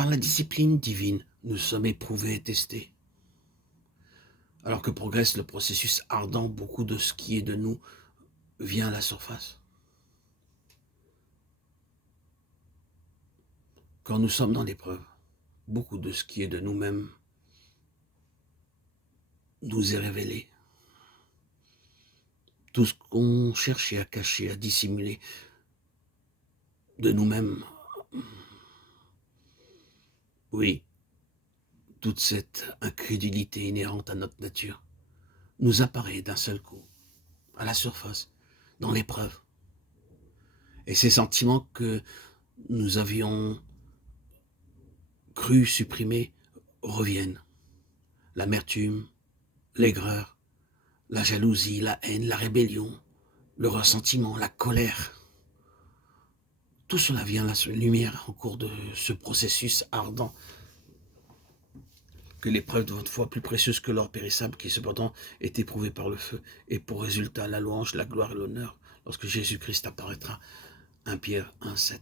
Par la discipline divine, nous sommes éprouvés et testés. Alors que progresse le processus ardent, beaucoup de ce qui est de nous vient à la surface. Quand nous sommes dans l'épreuve, beaucoup de ce qui est de nous-mêmes nous est révélé. Tout ce qu'on cherchait à cacher, à dissimuler de nous-mêmes, oui, toute cette incrédulité inhérente à notre nature, nous apparaît d'un seul coup, à la surface, dans l'épreuve. Et ces sentiments que nous avions cru supprimer reviennent. L'amertume, l'aigreur, la jalousie, la haine, la rébellion, le ressentiment, la colère. Tout cela vient à la lumière au cours de ce processus ardent que l'épreuve de votre foi, plus précieuse que l'or périssable, qui cependant est éprouvé par le feu, et pour résultat la louange, la gloire et l'honneur, lorsque Jésus-Christ apparaîtra. 1 Pierre 1,7.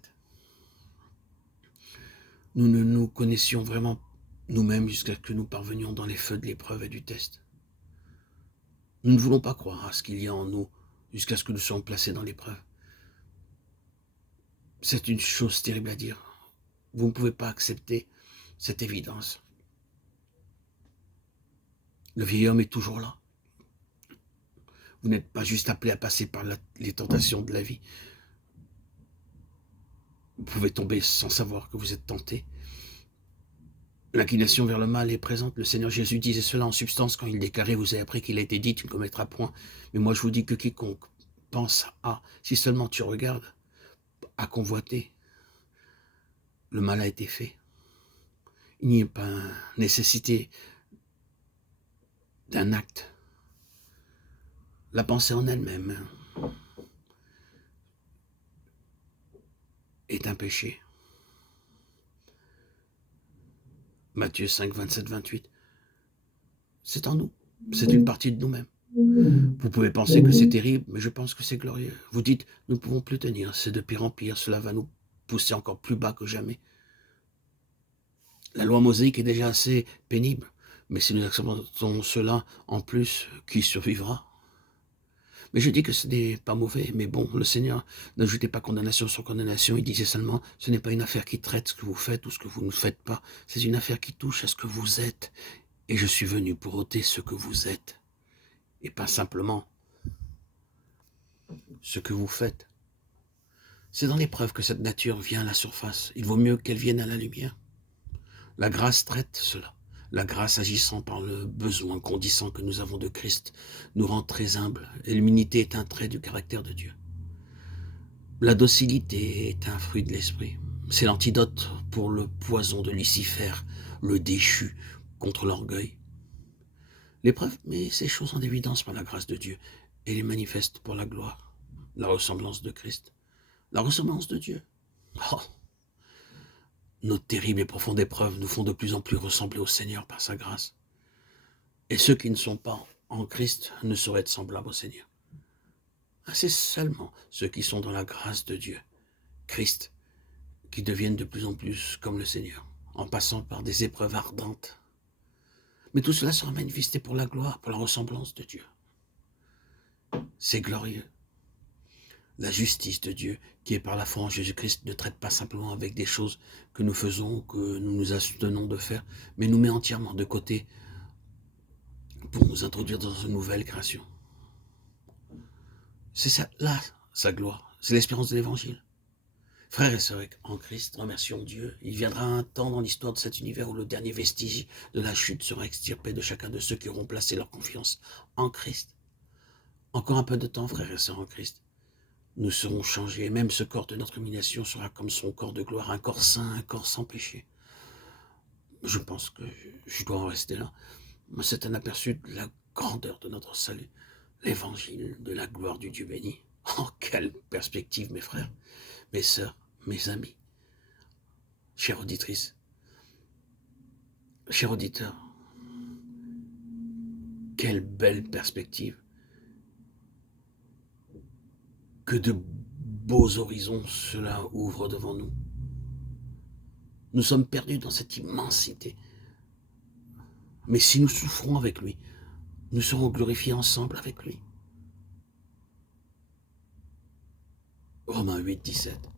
Nous ne nous connaissions vraiment nous-mêmes jusqu'à ce que nous parvenions dans les feux de l'épreuve et du test. Nous ne voulons pas croire à ce qu'il y a en nous jusqu'à ce que nous soyons placés dans l'épreuve. C'est une chose terrible à dire. Vous ne pouvez pas accepter cette évidence. Le vieil homme est toujours là. Vous n'êtes pas juste appelé à passer par les tentations de la vie. Vous pouvez tomber sans savoir que vous êtes tenté. L'inclination vers le mal est présente. Le Seigneur Jésus disait cela en substance quand il déclarait, vous avez appris qu'il a été dit, tu ne commettras point. Mais moi je vous dis que quiconque pense à, si seulement tu regardes, à convoiter, le mal a été fait. Il n'y a pas nécessité d'un acte. La pensée en elle-même est un péché. Matthieu 5, 27, 28. C'est en nous. C'est une partie de nous-mêmes. Vous pouvez penser que c'est terrible, mais je pense que c'est glorieux. Vous dites, nous ne pouvons plus tenir, c'est de pire en pire, cela va nous pousser encore plus bas que jamais. La loi mosaïque est déjà assez pénible, mais si nous acceptons cela en plus, qui survivra? Mais je dis que ce n'est pas mauvais, mais bon, le Seigneur n'ajoutait pas condamnation sur condamnation, il disait seulement, ce n'est pas une affaire qui traite ce que vous faites ou ce que vous ne faites pas, c'est une affaire qui touche à ce que vous êtes, et je suis venu pour ôter ce que vous êtes, et pas simplement ce que vous faites. C'est dans l'épreuve que cette nature vient à la surface, il vaut mieux qu'elle vienne à la lumière. La grâce traite cela. La grâce agissant par le besoin grandissant que nous avons de Christ nous rend très humbles, et l'humilité est un trait du caractère de Dieu. La docilité est un fruit de l'esprit. C'est l'antidote pour le poison de Lucifer, le déchu contre l'orgueil. L'épreuve met ces choses en évidence par la grâce de Dieu et les manifeste pour la gloire, la ressemblance de Christ, la ressemblance de Dieu. Oh, nos terribles et profondes épreuves nous font de plus en plus ressembler au Seigneur par sa grâce. Et ceux qui ne sont pas en Christ ne sauraient être semblables au Seigneur. C'est seulement ceux qui sont dans la grâce de Dieu, Christ, qui deviennent de plus en plus comme le Seigneur, en passant par des épreuves ardentes. Mais tout cela sera manifesté pour la gloire, pour la ressemblance de Dieu. C'est glorieux. La justice de Dieu, qui est par la foi en Jésus-Christ, ne traite pas simplement avec des choses que nous faisons, que nous nous abstenons de faire, mais nous met entièrement de côté pour nous introduire dans une nouvelle création. C'est ça, là, sa gloire. C'est l'espérance de l'évangile. Frères et sœurs en Christ, remercions Dieu. Il viendra un temps dans l'histoire de cet univers où le dernier vestige de la chute sera extirpé de chacun de ceux qui auront placé leur confiance en Christ. Encore un peu de temps, frères et sœurs en Christ. Nous serons changés, et même ce corps de notre humiliation sera comme son corps de gloire, un corps saint, un corps sans péché. Je pense que je dois en rester là. C'est un aperçu de la grandeur de notre salut, l'évangile de la gloire du Dieu béni. Oh, quelle perspective, mes frères, mes sœurs, mes amis, chères auditrices, chers auditeurs, quelle belle perspective, que de beaux horizons cela ouvre devant nous. Nous sommes perdus dans cette immensité. Mais si nous souffrons avec lui, nous serons glorifiés ensemble avec lui. Romains 8, 17.